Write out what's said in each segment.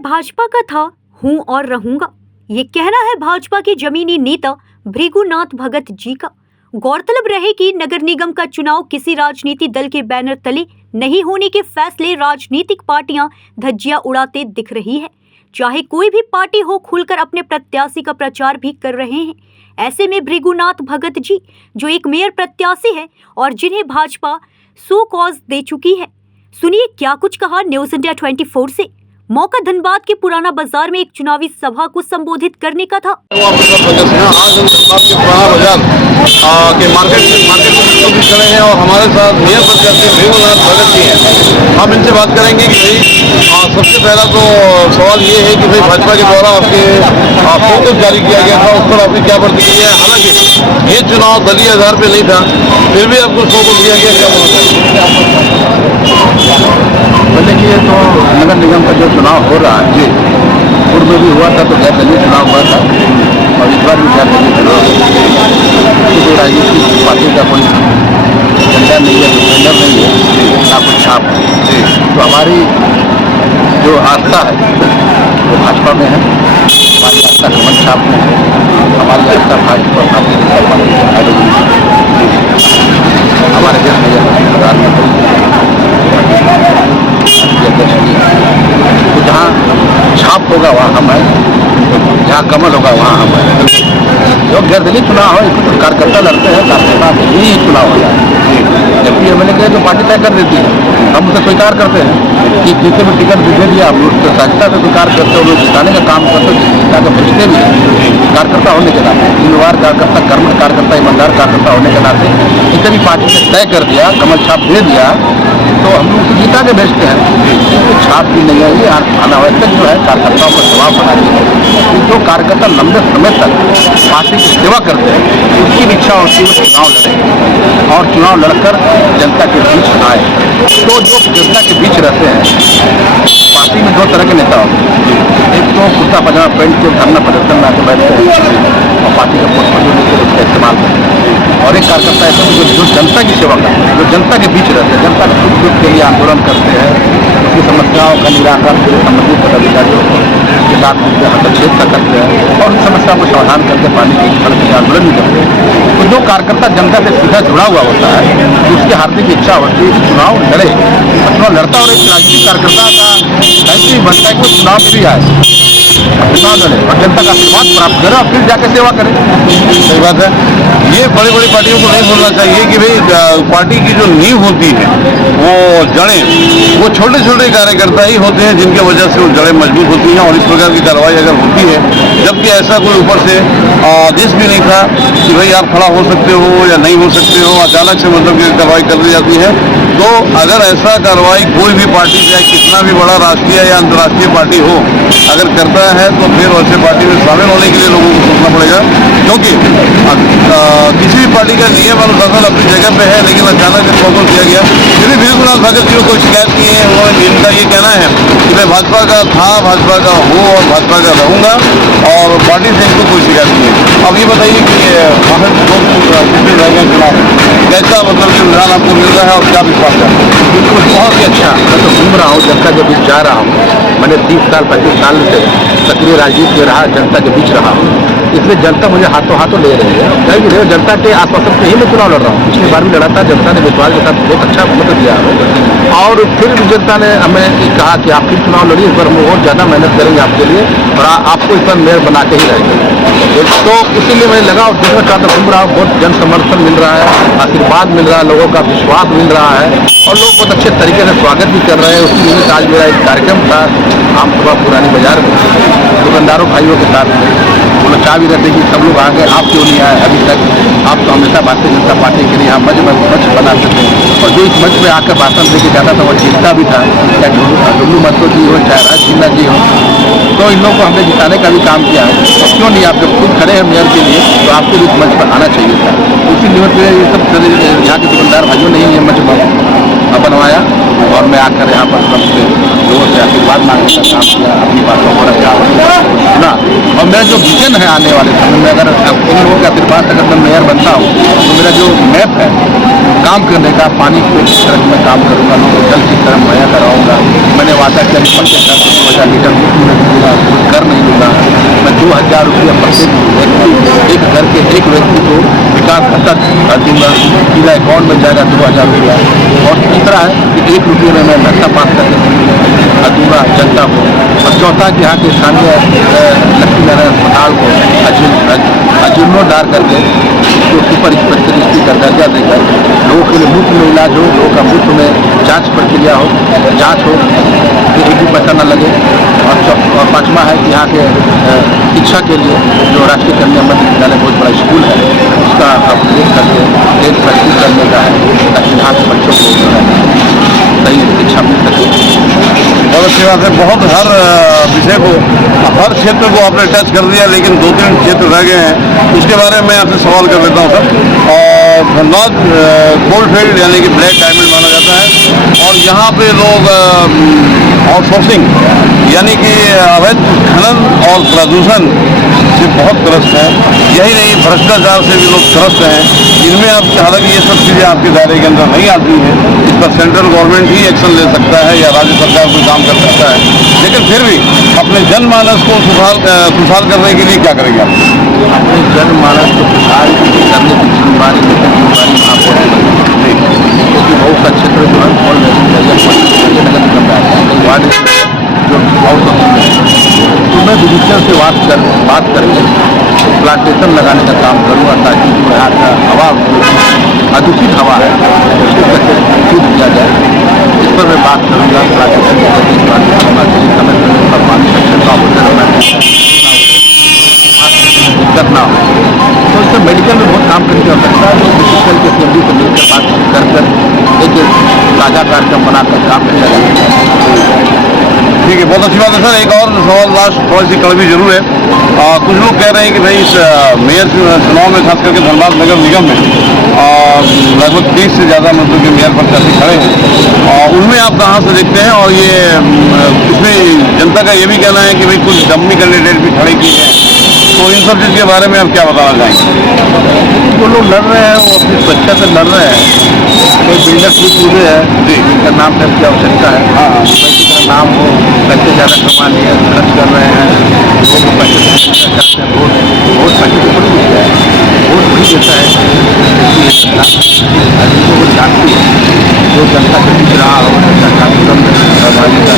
भाजपा का था, हूं और रहूंगा। ये कहना है भाजपा के जमीनी नेता भृगुनाथ भगत जी का। गौरतलब रहे कि नगर निगम का चुनाव किसी राजनीति दल के बैनर तले नहीं होने के फैसले राजनीतिक पार्टियां धज्जियां उड़ाते दिख रही है। चाहे कोई भी पार्टी हो, खुलकर अपने प्रत्याशी का प्रचार भी कर रहे हैं। ऐसे में भृगुनाथ भगत जी, जो एक मेयर प्रत्याशी है और जिन्हें भाजपा सो कॉज दे चुकी है, सुनिए क्या कुछ कहा न्यूज इंडिया 24 से। मौका धनबाद के पुराना बाजार में एक चुनावी सभा को संबोधित करने का था। आज हम धनबाद के पुराना बाजार के मार्केट में भी खड़े हैं और हमारे साथ मेयर प्रत्याशी भृगुनाथ भगत जी हैं। हम इनसे बात करेंगे कि भाई सबसे पहला तो सवाल ये है कि भाई भाजपा के द्वारा आपके फोकस जारी किया गया था, उस पर आपकी क्या प्रतिक्रिया है? हालांकि ये चुनाव दलीय आधार पर नहीं था, फिर भी आपको फोकस दिया गया, क्या बोलते देखिए, तो नगर निगम का जो चुनाव हो रहा है जी, पूर्व में भी हुआ था तो गैर दलीय चुनाव हुआ था और इस बार भी गैर दलीय चुनाव कोई राजनीतिक पार्टी का कोई एजेंडा नहीं है, टेंडर नहीं है, ना कुछ छाप है। तो हमारी जो आस्था है वो भाजपा में है, हमारी आस्था कमल छाप में है, हमारी आस्था भाजपा भारतीय जनता पार्टी हमारे देश में प्रधानमंत्री तो जहाँ छाप होगा वहाँ हम है, जहाँ कमल होगा वहाँ हम है। जो गैरदलीय चुनाव हो, इसमें तो कार्यकर्ता लड़ते हैं, कार्यकर्ता ही चुनाव हो जाए। जबकि एमएलए के जो पार्टी तय कर देती है, हम उसे स्वीकार करते हैं कि किसी भी टिकट दे दिया, हम लोग सहजता से स्वीकार करते हैं, लोग जिताने का काम करते हैं, जिसका के भेजते भी हैं कार्यकर्ता होने के नाते, जिम्मेवार कार्यकर्ता, कर्मठ कार्यकर्ता, ईमानदार कार्यकर्ता होने के नाते किसी भी पार्टी ने तय कर दिया, कमल छाप दे दिया, तो हम लोग उसे जिता के भेजते हैं। तो छाप भी नहीं है, ये अनावश्यक जो है कार्यकर्ताओं को दबाव बना दिया। जो कार्यकर्ता लंबे समय तक पार्टी की सेवा करते हैं, उनकी भी इच्छा होती है वो चुनाव लड़े और चुनाव लड़कर जनता के बीच आए। तो जो जनता के बीच रहते हैं, पार्टी में दो तरह के नेता होते हैं। एक तो कुर्ता पजामा पहन के धरना प्रदर्शन में आके बैठते हैं और पार्टी का पोर्टफोलियो लेकर उसका इस्तेमाल करते हैं, और एक कार्यकर्ता ऐसा जो जनता की सेवा करते हैं, जो जनता के बीच रहते हैं, जनता के सुख दुख के लिए आंदोलन करते हैं, उसकी समस्याओं का निराकरण के लिए संबंधित पदाधिकारियों के साथ हस्तक्षेप करते हैं और उस समस्या को समाधान करके पाने के लिए आंदोलन भी करते हैं। तो जो कार्यकर्ता जनता से सीधा जुड़ा हुआ होता है, तो उसकी हार्दिक इच्छा होती है कि चुनाव लड़े, और चुनाव लड़ता और एक राजनीतिक कार्यकर्ता का ऐसे ही बनता है कि वो चुनाव में भी आए, चुनाव लड़े और जनता का आशीर्वाद प्राप्त करे और फिर जाकर सेवा करे। सही बात है। ये बड़ी बड़ी पार्टियों को नहीं बोलना चाहिए कि भाई पार्टी की जो नींव होती है, वो जड़ें, वो छोटे छोटे कार्यकर्ता ही होते हैं जिनके वजह से वो जड़ें मजबूत होती हैं और इस प्रकार की कार्रवाई अगर होती है, जबकि ऐसा कोई ऊपर से आदेश भी नहीं था कि भाई आप खड़ा हो सकते हो या नहीं हो सकते हो, अचानक से मतलब की कार्रवाई कर दी जाती है। तो अगर ऐसा कार्रवाई कोई भी पार्टी चाहे कितना भी बड़ा राष्ट्रीय या अंतर्राष्ट्रीय पार्टी हो अगर करता है, तो फिर वैसे पार्टी में शामिल होने के लिए लोगों को सोचना पड़ेगा, क्योंकि किसी भी पार्टी का नियम अनुशासन अपनी जगह पे है, लेकिन अचानक से फोकस दिया गया। फिर भी भृगुनाथ भगत जी को कोई शिकायत नहीं है, उन्होंने इनका ये कहना है कि मैं भाजपा का था, भाजपा का हूँ और भाजपा का रहूँगा और पार्टी से इनको कोई शिकायत नहीं है। अब ये बताइए कि कैसा मतलब कि रुझान आपको मिल रहा है और क्या विश्वास है? बहुत ही अच्छा। मैं तो घूम रहा हूँ, जनता के बीच जा रहा हूँ। मैंने 30 साल 35 साल से सक्रिय राजनीति में रहा, जनता के बीच रहा हूँ, इसलिए जनता मुझे हाथों हाथों ले रही है। कहीं जनता के आश्वासन पे ही मैं चुनाव लड़ रहा हूँ। पिछली बार भी लड़ा था, जनता ने विश्वास के साथ बहुत अच्छा मत दिया है और फिर भी जनता ने हमें कहा कि आप फिर चुनाव लड़िए, इस बार हम और ज़्यादा मेहनत करेंगे आपके लिए और आपको इस बार मेयर बना के ही रहेंगे। तो इसीलिए मैं लगा और देखना चाहता घूम रहा हूँ, बहुत जन समर्थन मिल रहा है, आशीर्वाद मिल रहा है, लोगों का विश्वास मिल रहा है और लोग बहुत अच्छे तरीके से स्वागत भी कर रहे हैं। उसी निमित्त आज मेरा एक कार्यक्रम था आम सभा पुरानी बाजार में, दुकानदारों भाइयों के साथ वो चाह भी रहते कि सब लोग आ गए, आप क्यों नहीं आए अभी तक? आप तो हमेशा भारतीय जनता पार्टी के लिए यहाँ मंच बनाते थे और जो इस मंच में आकर भाषण दे के जाता था वो जीतता भी था, चाहे डुल्लू महतो जी हो, चाहे राज सिन्हा जी हो। तो इन लोगों को हमने जिताने का भी काम किया है, तो क्यों नहीं आप जब खुद खड़े हैं मेयर के लिए तो आपको भी इस मंच पर आना चाहिए था। उसी निमित्त में ये सब यहाँ के दुकानदार भाइयों ने ये मंच बनवाया और मैं आकर यहाँ पर सबसे लोगों से आशीर्वाद मांगने का काम किया, अपनी बातों को रखा, सुना। और मेरा जो विजन है आने वाले समय में, अगर उन लोगों के आशीर्वाद अगर मैं मेयर बनता हूँ तो मेरा जो मैप है काम करने का, पानी को किस तरह मैं काम करूँगा, लोगों को जल किस तरह मुहैया कराऊँगा। मैंने वादा किया कि प्रत्येक घर को 2,000 लीटर मुफ्त में दूंगा, कर नहीं दूंगा। मैं 2,000 रुपया प्रत्येक एक घर के एक व्यक्ति को विकास भत्ता दूंगा, सीधा अकाउंट में जाएगा 2,000 रुपया। और तीसरा है कि 1 रुपये में मैं नक्शा पास करके दूंगा जनता को। और चौथा कि यहाँ के स्थानीय लक्ष्मी नारायण अस्पताल को जीर्णोद्धार करके उसको सुपर स्पेशलिस्ट का दर्जा देकर लोगों के लिए मुफ्त में इलाज हो, लोगों का मुफ्त में जांच प्रक्रिया हो, जांच हो, तो एक भी पैसा न लगे। और पाँचवा है कि यहाँ के शिक्षा के लिए जो राष्ट्रीय कन्या मध्य विद्यालय बहुत बड़ा स्कूल है, उसका अपडेट करके एक प्रस्तुत करने का है, ताकि यहाँ के बच्चों को सही शिक्षा मिल सके। बहुत अच्छी बात है। बहुत हर विषय को, हर क्षेत्र को आपने टच कर दिया, लेकिन 2-3 क्षेत्र रह गए हैं, उसके बारे में मैं आपसे सवाल कर लेता हूँ सर। और धनबाद गोल्ड फील्ड यानी कि ब्लैक डायमंड माना जाता है, और यहाँ पे लोग आउटसोर्सिंग यानी कि अवैध खनन और प्रदूषण से बहुत त्रस्त हैं। यही नहीं, भ्रष्टाचार से भी लोग त्रस्त हैं। इनमें अब हालांकि ये सब चीज़ें आपके दायरे के अंदर नहीं आती हैं, इस पर सेंट्रल गवर्नमेंट ही एक्शन ले सकता है या राज्य सरकार कोई काम कर सकता है, लेकिन फिर भी अपने जनमानस को खुशहाल करने के लिए क्या करेंगे आप? अपने जनमानस को खुशहाल करने की जिम्मेदारी क्योंकि बहुत सा क्षेत्र जो है वार्ड जो तो मैं विजिटर से बात करके प्लांटेशन लगाने का काम करूँगा, ताकि जो यहाँ का हवा अदूषित हवा है उसको कैसे शुद्ध किया जाए, इस पर मैं बात करूँगा। प्लांटेशन समय पर पानी का छिड़काव होते रहना दिक्कत ना हो। तो इससे मेडिकल में बहुत काम करने की आवश्यकता है। मेडिकल के सीएमडी से मिलकर बात कर एक ताज़ा कार्यक्रम बनाकर काम किया जाए। ठीक है, बहुत अच्छी बात है सर। एक और सवाल लास्ट, थोड़ी सी कड़वी जरूर है। कुछ लोग कह रहे हैं कि भाई इस मेयर चुनाव में, खास करके धनबाद नगर निगम में लगभग 30 से ज़्यादा मतलब कि मेयर प्रत्याशी खड़े हैं, और उनमें आप कहाँ से देखते हैं? और ये इसमें जनता का ये भी कहना है कि भाई कुछ डम्मी कैंडिडेट भी खड़े किए हैं, तो इन सब चीज़ के बारे में आप क्या बताना चाहेंगे? जो लोग लड़ रहे हैं वो अपनी स्वेच्छा से लड़ रहे हैं। कोई बिल्डर भी पूरे है जिनका नाम देने की आवश्यकता है, पैसे का नाम हो, पैसे ज़्यादा कमा लिए खर्च कर रहे हैं, लोगों को पैसे चाहते हैं, वोट पैसे तो थोड़ी देता है, वोट वही देता है जिनको वो जानती है, जो जनता के बीच रहा हो, जनता कार्यक्रम में सहभागी का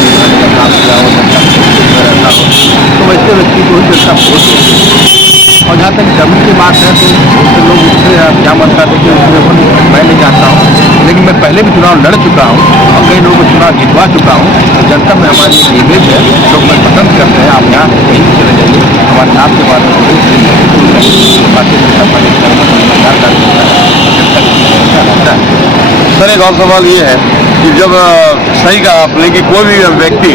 काम किया हो, जनता के रहता हो, तो वैसे व्यक्ति को ही जनता वोट देती है। और जहाँ तक जमीन की बात है तो लोग उससे क्या मनता है कि मैं नहीं जानता हूँ, लेकिन मैं पहले भी चुनाव लड़ चुका हूँ और कई लोगों को चुनाव जितवा चुका हूँ। तो जनता में हमारी एक इमेज है, लोग मैं पसंद करते हैं। आप यहाँ कहीं भी चले जाइए, हमारे नाम के बाद सर एक और सवाल ये है कि जब सही कहा आपने कि कोई भी व्यक्ति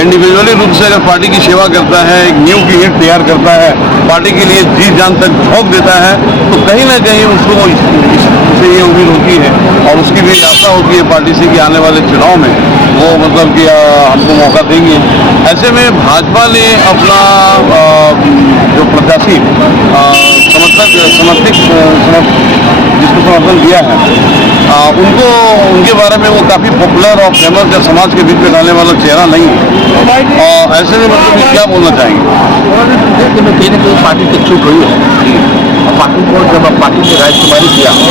इंडिविजुअली रूप से अगर पार्टी की सेवा करता है, एक न्यू की हिट तैयार करता है, पार्टी के लिए जी जान तक झोंक देता है, तो कहीं ना कहीं उसको उससे ये उम्मीद होती है और उसकी भी आशा होती है पार्टी से कि आने वाले चुनाव में वो मतलब कि हमको मौका देंगे। ऐसे में भाजपा ने अपना जो प्रत्याशी जिसको समर्थन दिया है, उनको उनके बारे में वो काफ़ी पॉपुलर और फेमस या समाज के बीच में लाने वाला चेहरा नहीं है, और ऐसे में मतलब कि क्या बोलना चाहेंगे? देखिए, मैं कहीं ना कहीं पार्टी से चूक हुई है। और पार्टी को जब पार्टी ने राजकुमारी किया तो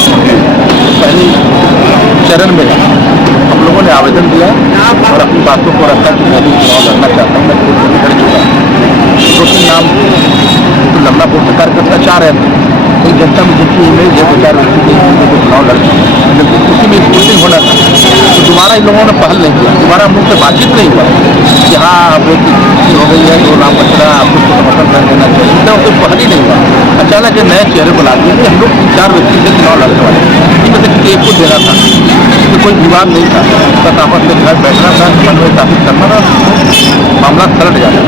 पहले चरण में हम लोगों ने आवेदन दिया और अपनी बातों को रखा कि मैं भी चुनाव लड़ना चाहता हूँ। मैं खुद लड़ चुका हूँ, 2-3 नाम तो लंबा बोर्ड से कार्यकर्ता चाह रहे थे, तो जनता में जिनकी इमेज है 2-4 व्यक्ति को चुनाव लड़ चुका है, लेकिन उसी में स्कूटिंग होना था। तो दोबारा इन लोगों ने पहल नहीं किया, दोबारा हम लोग से बातचीत नहीं हुआ कि हाँ अब हो गई है, 2 नाम बचना, आपको उसको समर्थन कर देना चाहिए, इसलिए कोई पहल ही नहीं हुआ। अचानक नए चेहरे को ला दिया कि हम लोग 4 व्यक्ति से चुनाव लड़ने वाले, इनमें से किसी एक को देना था, तो कोई विवाद नहीं था, बस आपस में घर बैठना था, समन्वय स्थापित करना था, मामला पलट जाता।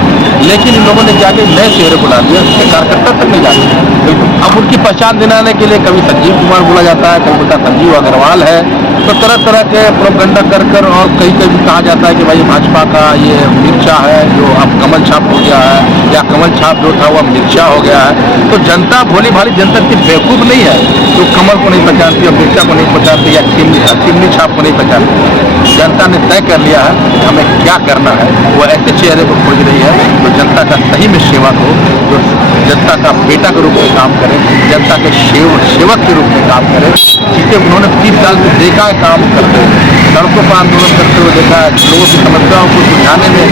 लेकिन इन लोगों ने जाके नए चेहरे बुला दिया, कार्यकर्ता तक नहीं जाते। अब उनकी पहचान दिलाने के लिए कभी संजीव कुमार बोला जाता है, कभी बोलता संजीव अग्रवाल है, तो तरह तरह के प्रोपेगेंडा कर और कहीं कहीं कहा जाता है कि भाई भाजपा का ये मिर्चा है जो अब कमल छाप हो गया है, या कमल छाप जो था वो मिर्चा हो गया है। तो जनता भोली भाली जनता की बेवकूफ़ नहीं है जो कमल को नहीं पहचानती और मिर्चा को नहीं पहचानती या चिमनी छाप को नहीं पहचानती। जनता ने तय कर लिया है कि हमें क्या करना है, वो ऐसे चेहरे को खोज रही है जो जनता का सही में सेवक हो, जो जनता का बेटा के रूप में काम करे, जनता के सेवक के रूप में काम करे, जिसे उन्होंने 30 साल से देखा है काम करते हुए, सड़कों पर आंदोलन करते हुए देखा है, लोगों की समस्याओं को सुलझाने में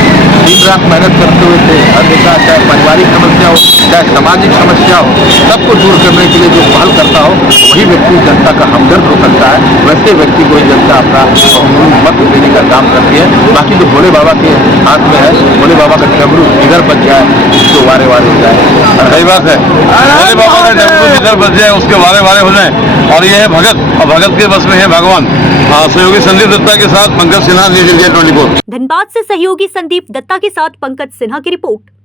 दिन रात मेहनत करते हुए थे और देखा, चाहे पारिवारिक समस्या हो, चाहे सामाजिक समस्या हो, सबको दूर करने के लिए जो पहल करता हो, वही व्यक्ति जनता का हमदर्द हो सकता है। वैसे व्यक्ति को ही जनता अपना मत देने का काम करती है। बाकी जो भोले बाबा के हाथ में है, भोले बाबा का डमरू इधर बच जाए, उसको वारे वारे हो जाए। सही बात है, भोले बाबा का डमरू जिधर बच जाए उसके वारे वारे हो जाए। और ये है भगत, और भगत के बस में है भगवान। सहयोगी संदीप दत्ता के साथ पंकज सिन्हा, न्यूज़ इंडिया 24। धनबाद से सहयोगी संदीप दत्ता के साथ पंकज सिन्हा की रिपोर्ट।